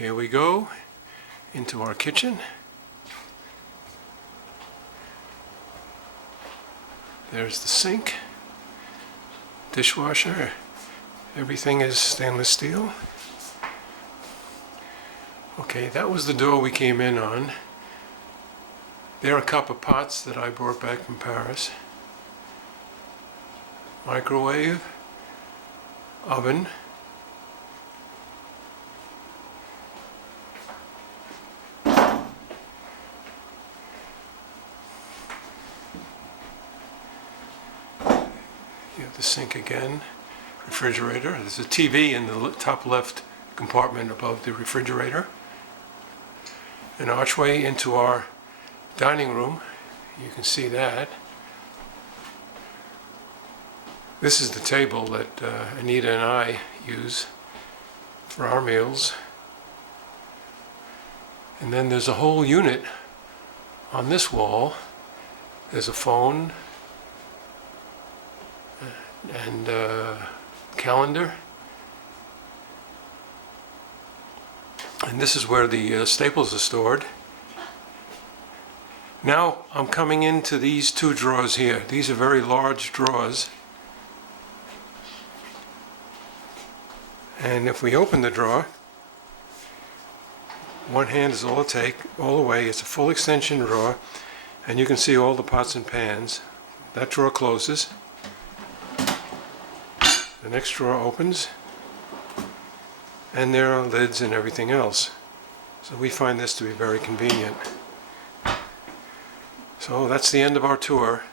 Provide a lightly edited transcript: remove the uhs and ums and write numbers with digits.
Here we go into our kitchen. There's the sink, dishwasher, everything is stainless steel. Okay, that was the door we came in on. There are a couple of pots that I brought back from Paris. Microwave, oven. You have the sink again, refrigerator. There's a TV in the top left compartment above the refrigerator. An archway into our dining room. You can see that. This is the table that Anita and I use for our meals. And then there's a whole unit on this wall. There's a phone and calendar. And this is where the staples are stored. Now I'm coming into these two drawers here. These are very large drawers. And if we open the drawer, one hand is all it takes, all the way. It's a full extension drawer, and you can see all the pots and pans. That drawer closes. The next drawer opens, and there are lids and everything else. So we find this to be very convenient. So that's the end of our tour.